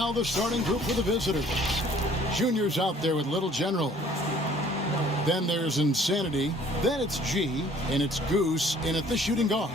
Now the starting group for the visitors. Junior's out there with Little General. Then there's Insanity. Then it's G, and it's Goose in at the shooting guard.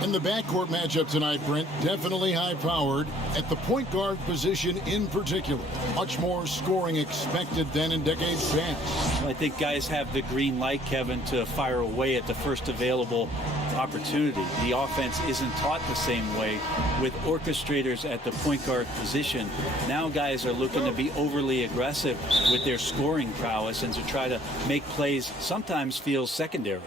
And the backcourt matchup tonight, Brent, definitely high-powered at the point guard position in particular. Much more scoring expected than in decades past. I think guys have the green light, Kevin, to fire away at the first available opportunity. The offense isn't taught the same way with orchestrators at the point guard position. Now guys are looking to be overly aggressive with their scoring prowess and to try to make plays sometimes feels secondary.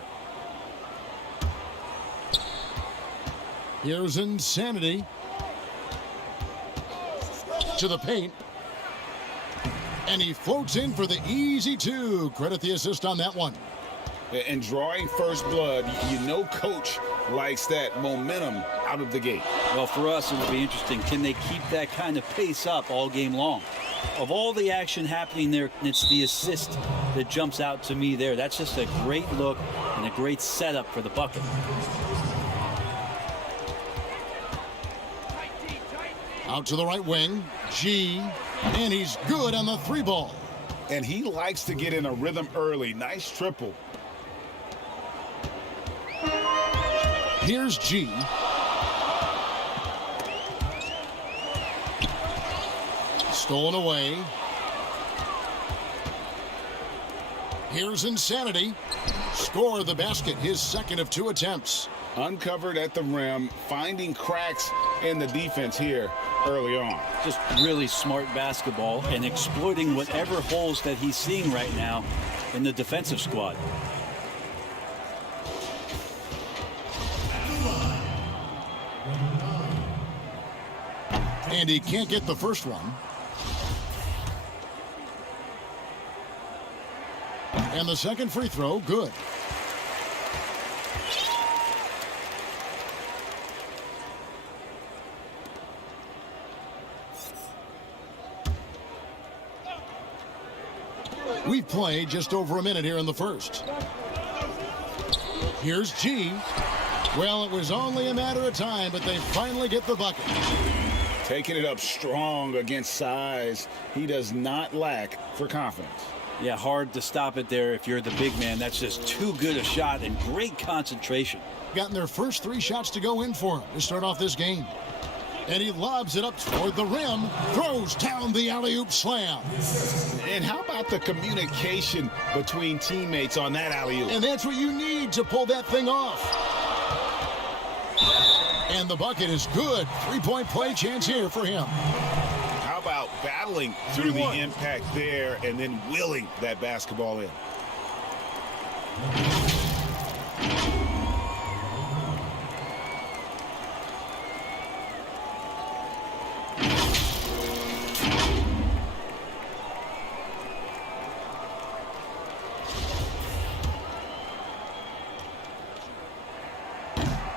Here's Insanity. To the paint. And he floats in for the easy two. Credit the assist on that one. And drawing first blood, you know coach likes that momentum out of the gate. Well, for us, it'll be interesting. Can they keep that kind of pace up all game long? Of all the action happening there, it's the assist that jumps out to me there. That's just a great look and a great setup for the bucket. Out to the right wing, G, and he's good on the three ball. And he likes to get in a rhythm early. Nice triple. Here's G. Stolen away. Here's Insanity. Score the basket, his second of 2 attempts. Uncovered at the rim, finding cracks in the defense here early on. Just really smart basketball and exploiting whatever holes that he's seeing right now in the defensive squad. And he can't get the first one. And the second free throw, good. We've played just over a minute here in the first. Here's G. Well, it was only a matter of time, but they finally get the bucket. Taking it up strong against size. He does not lack for confidence. Yeah, hard to stop it there if you're the big man. That's just too good a shot and great concentration. Gotten their first 3 shots to go in for him to start off this game. And he lobs it up toward the rim, throws down the alley-oop slam. And how about the communication between teammates on that alley-oop? And that's what you need to pull that thing off. And the bucket is good. 3-point play chance here for him. How about battling through the impact there and then willing that basketball in?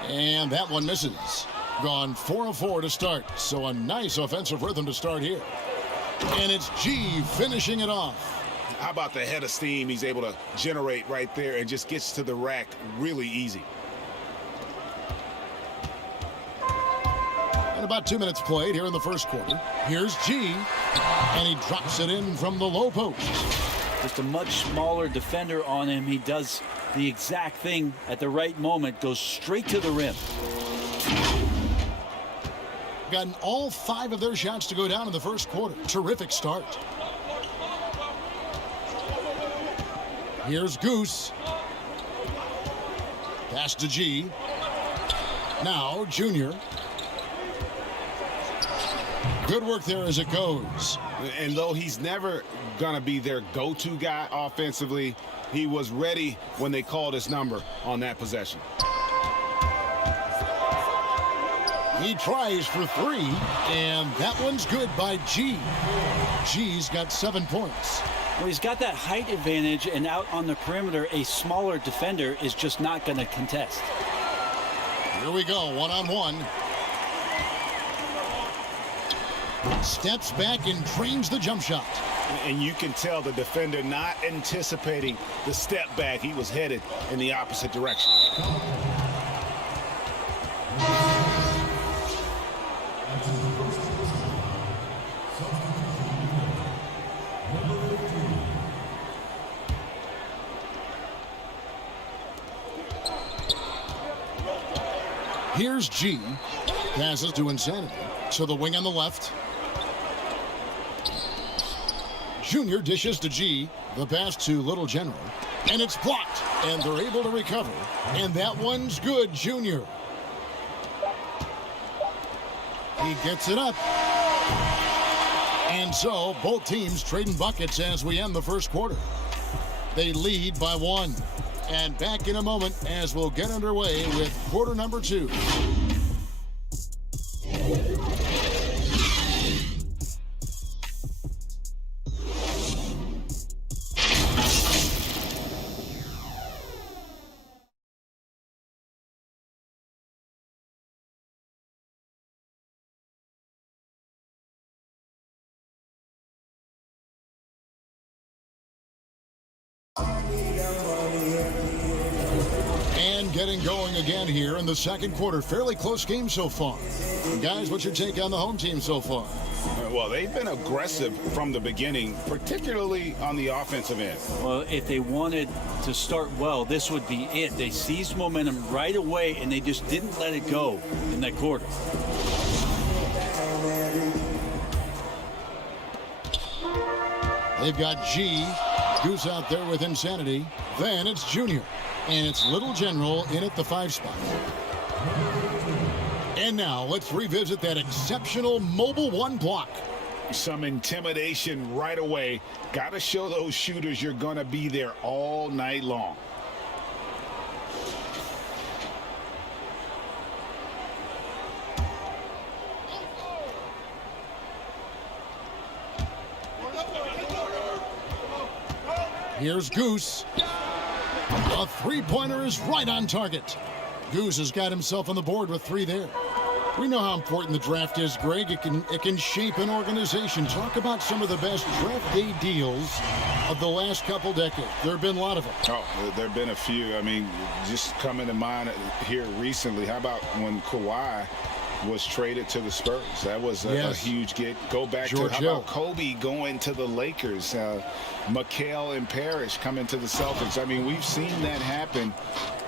And that one misses. Gone 4 of 4 to start. So a nice offensive rhythm to start here. And it's G finishing it off. How about the head of steam he's able to generate right there and just gets to the rack really easy. And about 2 minutes played here in the first quarter. Here's G. And he drops it in from the low post. Just a much smaller defender on him. He does the exact thing at the right moment, goes straight to the rim. Gotten all 5 of their shots to go down in the first quarter. Terrific start. Here's Goose. Pass to G. Now Junior. Good work there as it goes. And though he's never going to be their go-to guy offensively, he was ready when they called his number on that possession. He tries for 3, and that one's good by G. G's got 7 points. Well, he's got that height advantage, and out on the perimeter, a smaller defender is just not going to contest. Here we go, one-on-one. Steps back and trains the jump shot. And you can tell the defender not anticipating the step back. He was headed in the opposite direction. Here's G. Passes to Insanity. So the wing on the left. Junior dishes to G. The pass to Little General. And it's blocked. And they're able to recover. And that one's good, Junior. He gets it up. And so both teams trading buckets as we end the first quarter. They lead by 1. And back in a moment as we'll get underway with quarter number 2. And getting going again here in the second quarter. Fairly close game so far. And guys, what's your take on the home team so far? Well, they've been aggressive from the beginning, particularly on the offensive end. Well, if they wanted to start well, this would be it. They seized momentum right away, and they just didn't let it go in that quarter. They've got G. Goose out there with Insanity. Then it's Junior. And it's Little General in at the 5 spot. And now let's revisit that exceptional mobile 1 block. Some intimidation right away. Got to show those shooters you're going to be there all night long. Here's Goose. A three-pointer is right on target. Goose has got himself on the board with 3 there. We know how important the draft is, Greg. It can shape an organization. Talk about some of the best draft day deals of the last couple decades. There have been a lot of them. Oh, there have been a few. I mean, just coming to mind here recently, how about when Kawhi was traded to the Spurs? That was a huge get. Go back George to, how Hill. about Kobe going to the Lakers? McHale and Parrish coming to the Celtics. I mean, we've seen that happen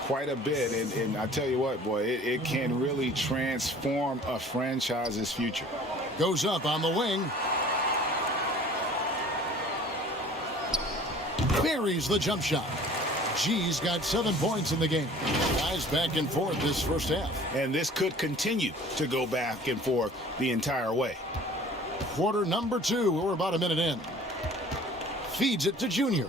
quite a bit. And I tell you what, boy, it can really transform a franchise's future. Goes up on the wing. Buries the jump shot. G's got 7 points in the game. Guys back and forth this first half. And this could continue to go back and forth the entire way. Quarter number 2. We're about a minute in. Feeds it to Junior.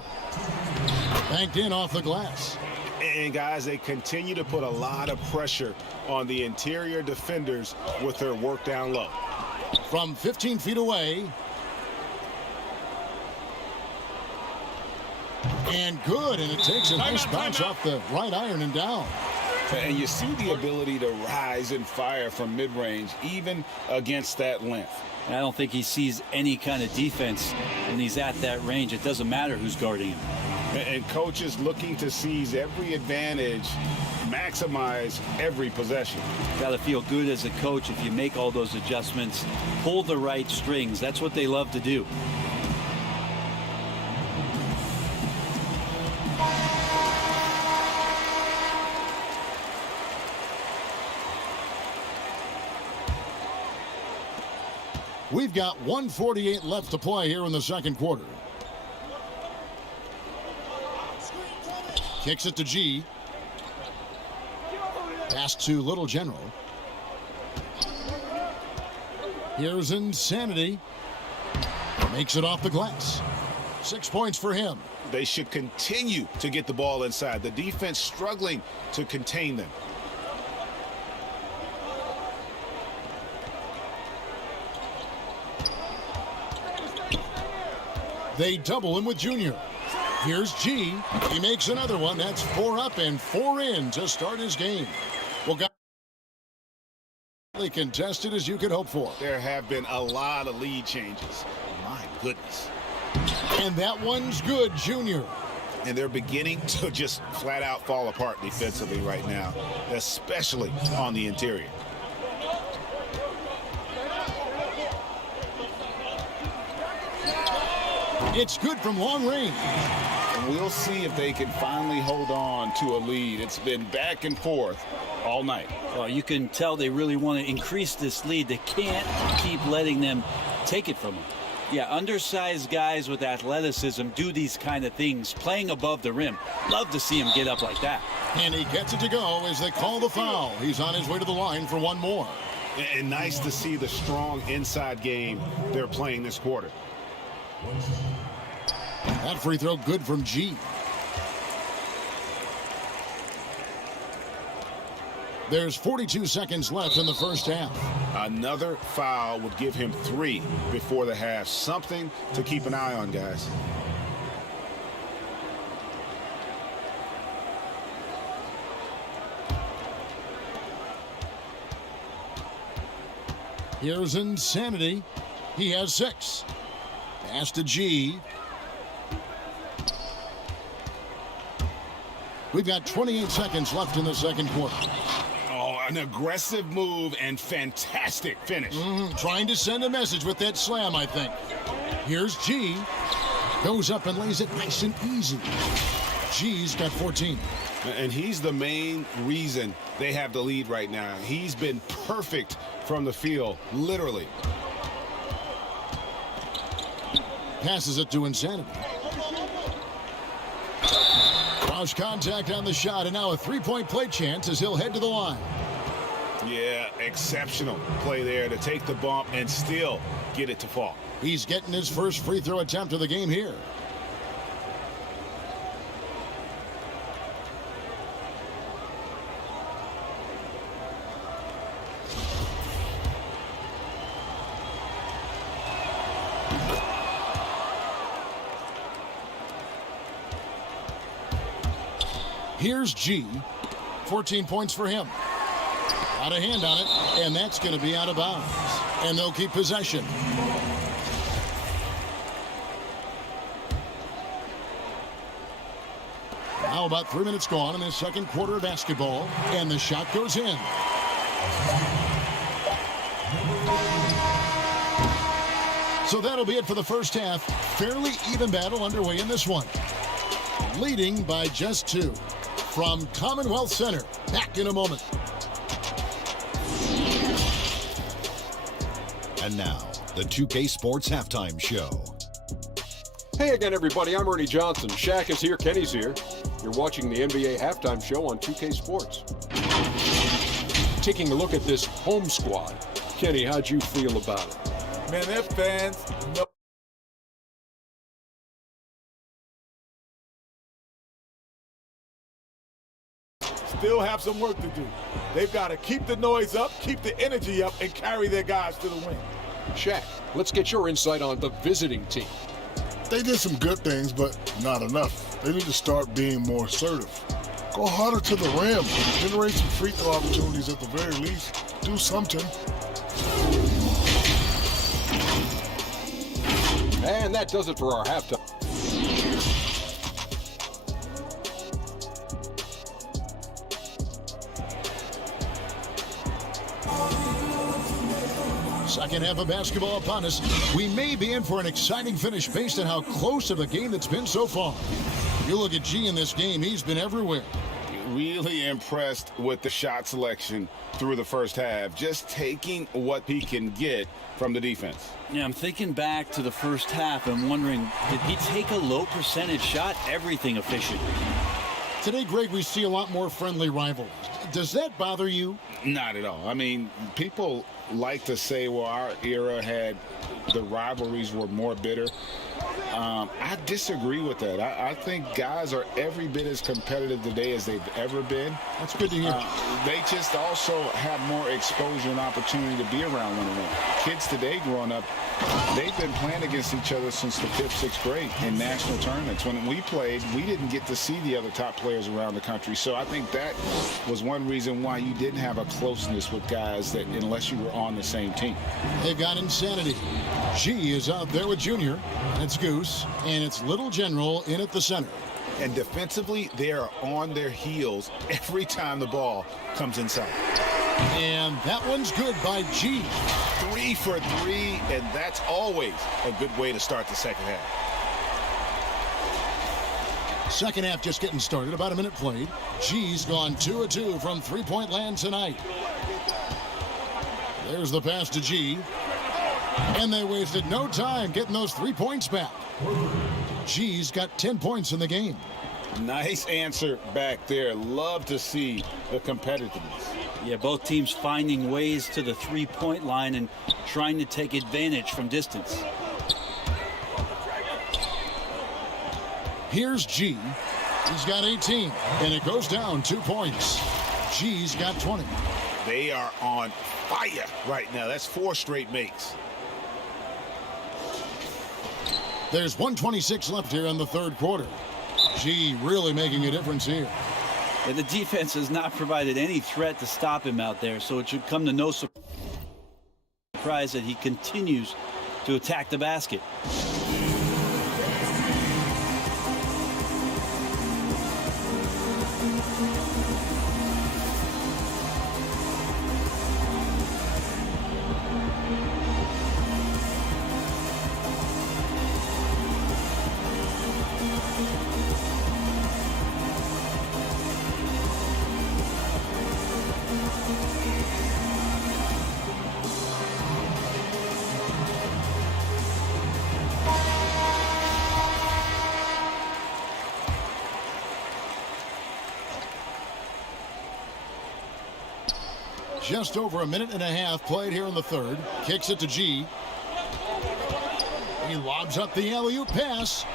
Banked in off the glass. And guys, they continue to put a lot of pressure on the interior defenders with their work down low. From 15 feet away. And good, and it takes a nice bounce off the right iron and down. And you see the ability to rise and fire from mid-range, even against that length. I don't think he sees any kind of defense when he's at that range. It doesn't matter who's guarding him. And coaches looking to seize every advantage, maximize every possession. Got to feel good as a coach if you make all those adjustments, pull the right strings. That's what they love to do. We've got 1:48 left to play here in the second quarter. Kicks it to G. Pass to Little General. Here's Insanity. Makes it off the glass. 6 points for him. They should continue to get the ball inside. The defense struggling to contain them. They double him with Junior. Here's G. He makes another one. That's 4 up and 4 in to start his game. Well, guys, contested as you could hope for. There have been a lot of lead changes. My goodness. And that one's good, Junior. And they're beginning to just flat out fall apart defensively right now, especially on the interior. It's good from long range. And we'll see if they can finally hold on to a lead. It's been back and forth all night. Well, you can tell they really want to increase this lead. They can't keep letting them take it from them. Yeah, undersized guys with athleticism do these kind of things, playing above the rim. Love to see him get up like that. And he gets it to go as they call the foul. He's on his way to the line for one more. And nice to see the strong inside game they're playing this quarter. That free throw good from G. There's 42 seconds left in the first half. Another foul would give him 3 before the half. Something to keep an eye on, guys. Here's Insanity. He has 6. Pass to G. We've got 28 seconds left in the second quarter. Oh, an aggressive move and fantastic finish. Trying to send a message with that slam, I think. Here's G. Goes up and lays it nice and easy. G's got 14. And he's the main reason they have the lead right now. He's been perfect from the field, literally. Passes it to Insanity. Cross contact on the shot, and now a three-point play chance as he'll head to the line. Yeah, exceptional play there to take the bump and still get it to fall. He's getting his first free throw attempt of the game here. Here's G. 14 points for him. Got a hand on it, and that's going to be out of bounds. And they'll keep possession. Now about 3 minutes gone in the second quarter of basketball, and the shot goes in. So that'll be it for the first half. Fairly even battle underway in this one. Leading by just 2. From Commonwealth Center, back in a moment. And now, the 2K Sports Halftime Show. Hey again, everybody. I'm Ernie Johnson. Shaq is here. Kenny's here. You're watching the NBA Halftime Show on 2K Sports. Taking a look at this home squad. Kenny, how'd you feel about it? Man, their fans know. Still have some work to do. They've got to keep the noise up, keep the energy up, and carry their guys to the win. Shaq, let's get your insight on the visiting team. They did some good things, but not enough. They need to start being more assertive. Go harder to the rim. Generate some free throw opportunities at the very least. Do something. And that does it for our halftime. Second half of basketball upon us. We may be in for an exciting finish based on how close of a game that's been so far. You look at G in this game, he's been everywhere. Really impressed with the shot selection through the first half. Just taking what he can get from the defense. Yeah, I'm thinking back to the first half and wondering, did he take a low percentage shot? Everything efficient. Today, Greg, we see a lot more friendly rivalries. Does that bother you? Not at all. I mean, people like to say, well, our era had the rivalries were more bitter. I disagree with that. I think guys are every bit as competitive today as they've ever been. That's good to hear. They just also have more exposure and opportunity to be around one another. Kids today growing up, they've been playing against each other since the 5th, 6th grade in national tournaments. When we played, we didn't get to see the other top players around the country. So I think that was one reason why you didn't have a closeness with guys that unless you were on the same team. They've got Insanity. G is out there with Junior. It's Goose, and it's Little General in at the center. And defensively, they are on their heels every time the ball comes inside. And that one's good by G. 3 for 3, and that's always a good way to start the second half. Second half just getting started, about a minute played. G's gone 2 of 2 from three-point land tonight. There's the pass to G. And they wasted no time getting those 3 points back. G's got 10 points in the game. Nice answer back there. Love to see the competitiveness. Yeah, both teams finding ways to the three-point line and trying to take advantage from distance. Here's G. He's got 18, and it goes down 2 points. G's got 20. They are on fire right now. That's 4 straight makes. There's 1:26 left here in the third quarter. G really making a difference here. And the defense has not provided any threat to stop him out there, so it should come to no surprise that he continues to attack the basket. Just over a minute and a half played here in the third. Kicks it to G. He lobs up the alley-oop pass.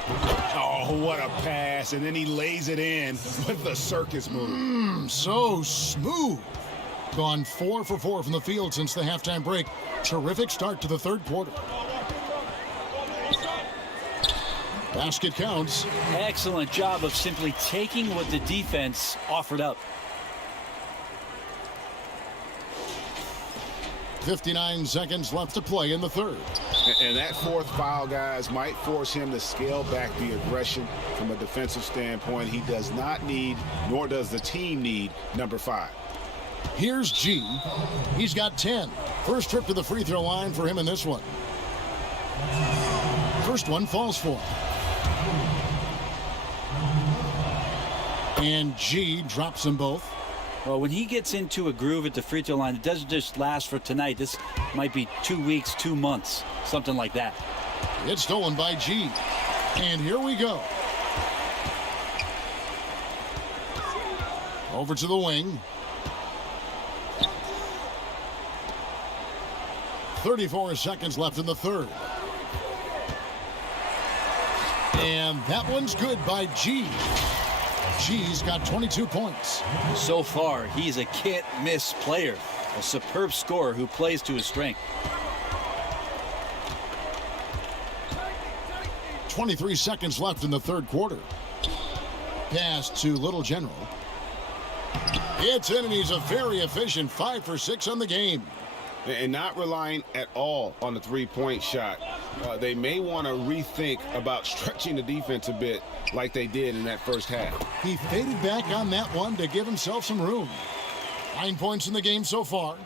Oh, what a pass. And then he lays it in with the circus move. So smooth. Gone 4 for 4 from the field since the halftime break. Terrific start to the third quarter. Basket counts. Excellent job of simply taking what the defense offered up. 59 seconds left to play in the third. And that fourth foul, guys, might force him to scale back the aggression from a defensive standpoint. He does not need, nor does the team need, number 5. Here's G. He's got 10. First trip to the free throw line for him in this one. First one falls for him. And G drops them both. Well, when he gets into a groove at the free throw line, it doesn't just last for tonight. This might be 2 weeks, 2 months, something like that. It's stolen by G. And here we go. Over to the wing. 34 seconds left in the third. And that one's good by G. G's got 22 points. So far, he's a can't-miss player, a superb scorer who plays to his strength. 23 seconds left in the third quarter. Pass to Little General. It's in, and he's a very efficient 5 for 6 on the game. And not relying at all on the three-point shot. They may want to rethink about stretching the defense a bit like they did in that first half. He faded back on that one to give himself some room. 9 points in the game so far.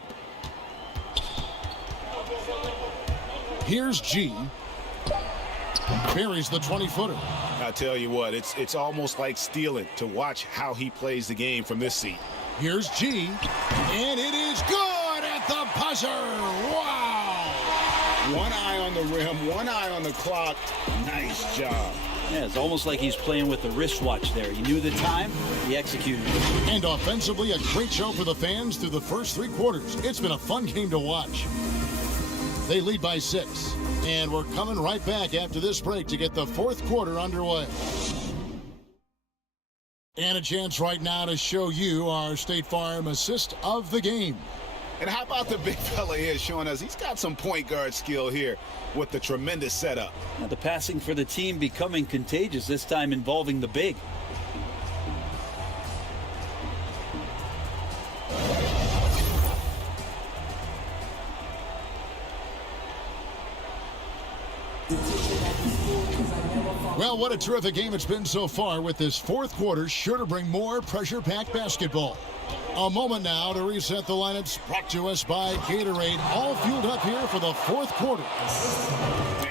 Here's G. Buries the 20-footer. I tell you what, it's almost like stealing to watch how he plays the game from this seat. Here's G. And it is good at the buzzer. Wow. One eye on the rim, one eye on the clock. Nice job. Yeah, it's almost like he's playing with the wristwatch there. He knew the time, he executed. And offensively, a great show for the fans through the first 3 quarters. It's been a fun game to watch. They lead by 6. And we're coming right back after this break to get the fourth quarter underway. And a chance right now to show you our State Farm assist of the game. And how about the big fella here showing us he's got some point guard skill here with the tremendous setup. Now the passing for the team becoming contagious, this time involving the big. The teacher that is cool because I never fall. Well, what a terrific game it's been so far, with this fourth quarter sure to bring more pressure-packed basketball. A moment now to reset the lineups, brought to us by Gatorade, all fueled up here for the fourth quarter.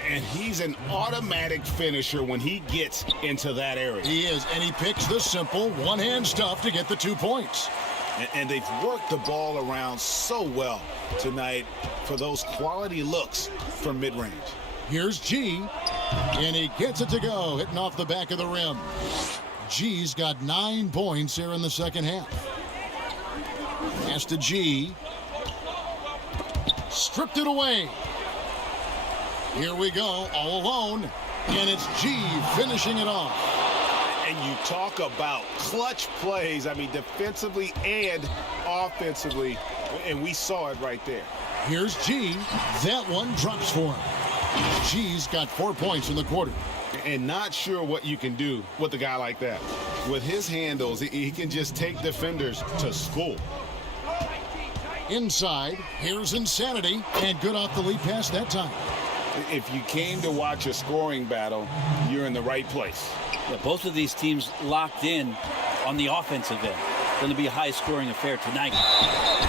And he's an automatic finisher when he gets into that area. He is, and he picks the simple one-hand stuff to get the 2 points. And they've worked the ball around so well tonight for those quality looks from mid-range. Here's G, and he gets it to go, hitting off the back of the rim. G's got 9 points here in the second half. Pass to G. Stripped it away. Here we go, all alone, and it's G finishing it off. And you talk about clutch plays, I mean, defensively and offensively, and we saw it right there. Here's G. That one drops for him. G's got 4 points in the quarter. And not sure what you can do with a guy like that. With his handles, he can just take defenders to school. Inside, here's Insanity, and good off the lead pass that time. If you came to watch a scoring battle, you're in the right place. Yeah, both of these teams locked in on the offensive end. Going to be a high-scoring affair tonight.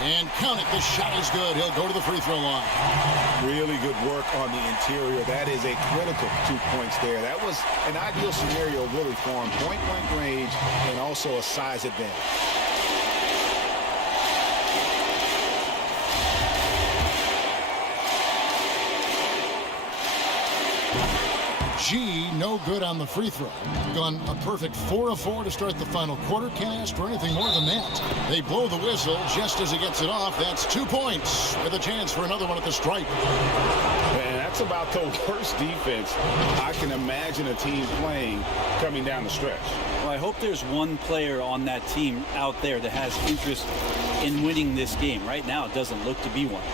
And count it, the shot is good. He'll go to the free throw line. Really good work on the interior. That is a critical 2 points there. That was an ideal scenario really for him. Point-blank range and also a size advantage. G, no good on the free throw. Gone a perfect 4 of 4 to start the final quarter. Can't ask for anything more than that. They blow the whistle just as he gets it off. That's 2 points with a chance for another one at the stripe. And that's about the worst defense I can imagine a team playing coming down the stretch. Well, I hope there's one player on that team out there that has interest in winning this game. Right now, it doesn't look to be one.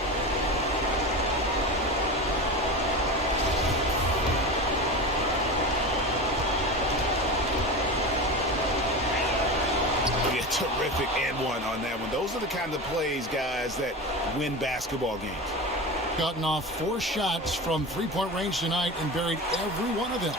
Terrific and one on that one. Those are the kind of plays, guys, that win basketball games. Gotten off 4 shots from three-point range tonight and buried every one of them.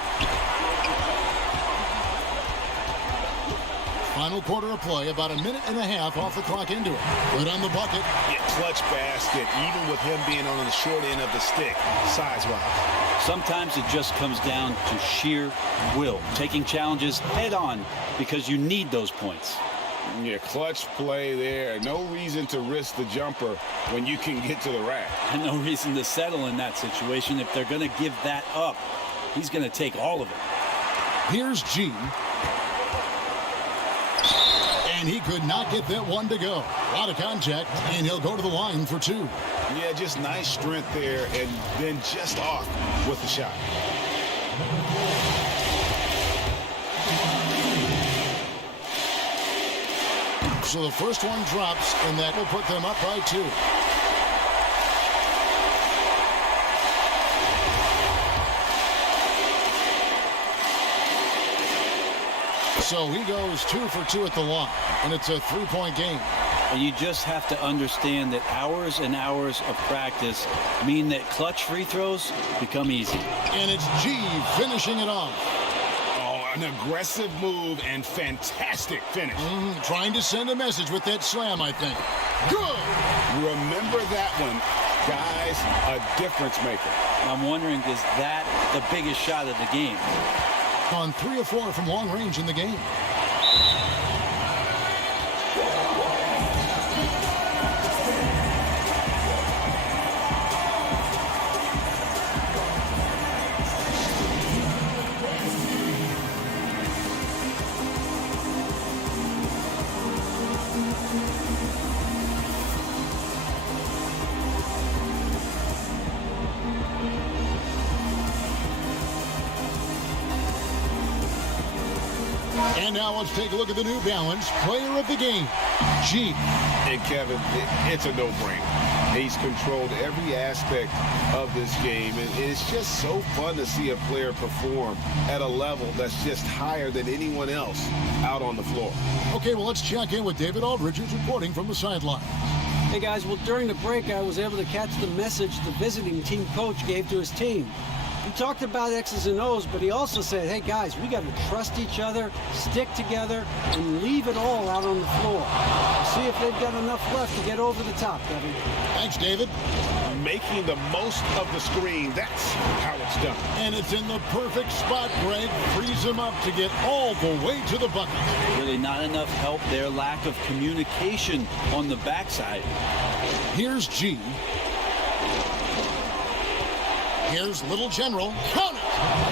Final quarter of play, about a minute and a half off the clock into it. Good on the bucket. Yeah, clutch basket, even with him being on the short end of the stick, size-wise. Sometimes it just comes down to sheer will, taking challenges head-on because you need those points. Yeah, clutch play there. No reason to risk the jumper when you can get to the rack. And no reason to settle in that situation. If they're going to give that up, he's going to take all of it. Here's G. And he could not get that one to go. A lot of contact, and he'll go to the line for 2. Yeah, just nice strength there, and then just off with the shot. So the first one drops, and that will put them up by 2. So he goes 2 for 2 at the line, and it's a 3-point game. And you just have to understand that hours and hours of practice mean that clutch free throws become easy. And it's G finishing it off. An aggressive move and fantastic finish. Trying to send a message with that slam, I think. Good! Remember that one. Guys, a difference maker. I'm wondering, is that the biggest shot of the game? On 3 of 4 from long range in the game. And now let's take a look at the New Balance player of the game, G. And Kevin, it's a no-brainer. He's controlled every aspect of this game, and it's just so fun to see a player perform at a level that's just higher than anyone else out on the floor. Okay, well, let's check in with David Aldridge, who's reporting from the sideline. Hey, guys, well, during the break, I was able to catch the message the visiting team coach gave to his team. He talked about X's and O's, but he also said, hey guys, we got to trust each other, stick together, and leave it all out on the floor. See if they've got enough left to get over the top, Kevin. Thanks, David. Making the most of the screen, that's how it's done. And it's in the perfect spot, Greg. Frees him up to get all the way to the bucket. Really not enough help there. Lack of communication on the backside. Here's G. Here's Little General. Count it!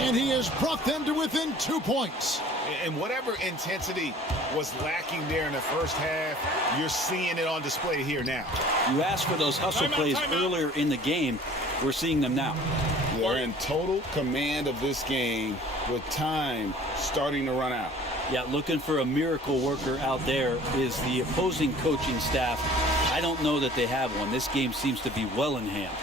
And he has brought them to within 2 points. And whatever intensity was lacking there in the first half, you're seeing it on display here now. You asked for those hustle plays earlier in the game. We're seeing them now. They're in total command of this game with time starting to run out. Yeah, looking for a miracle worker out there is the opposing coaching staff. I don't know that they have one. This game seems to be well in hand.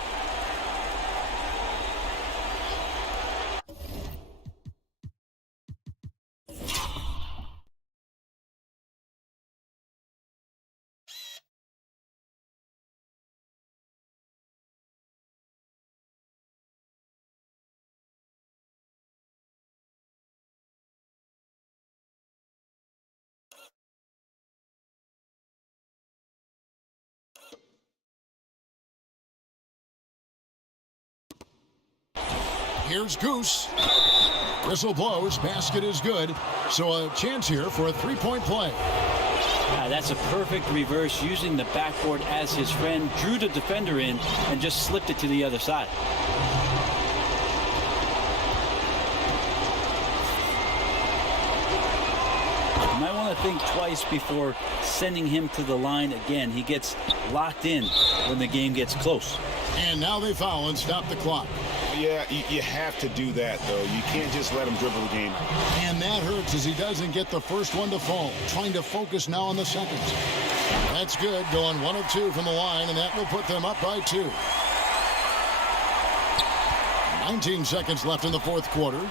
Here's Goose. Whistle blows. Basket is good. So a chance here for a three-point play. That's a perfect reverse, using the backboard as his friend, drew the defender in, and just slipped it to the other side. You might want to think twice before sending him to the line again. He gets locked in when the game gets close. And now they foul and stop the clock. Yeah, you have to do that, though. You can't just let him dribble the game out. And that hurts as he doesn't get the first one to fall. Trying to focus now on the seconds. That's good. Going 1 of 2 from the line, and that will put them up by 2. 19 seconds left in the fourth quarter.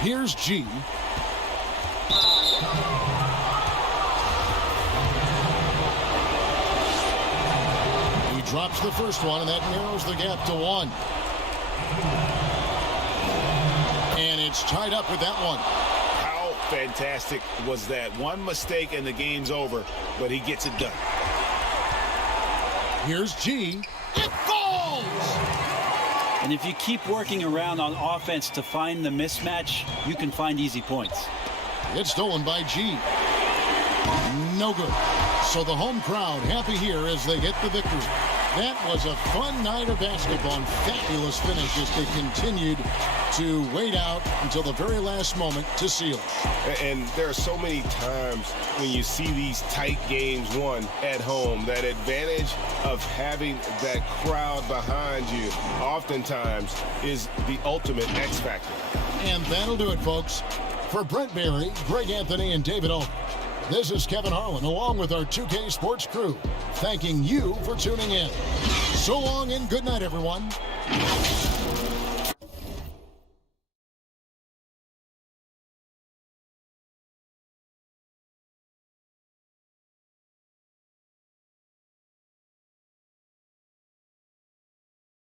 Here's G. Drops the first one, and that narrows the gap to 1. And it's tied up with that one. How fantastic was that? One mistake and the game's over, but he gets it done. Here's G. It falls! And if you keep working around on offense to find the mismatch, you can find easy points. It's stolen by G. No good. So the home crowd happy here as they get the victory. That was a fun night of basketball and fabulous finish as they continued to wait out until the very last moment to seal it. And there are so many times when you see these tight games won at home, that advantage of having that crowd behind you oftentimes is the ultimate X factor. And that'll do it, folks. For Brent Berry, Greg Anthony, and David Oak, this is Kevin Harlan, along with our 2K Sports crew, thanking you for tuning in. So long and good night, everyone.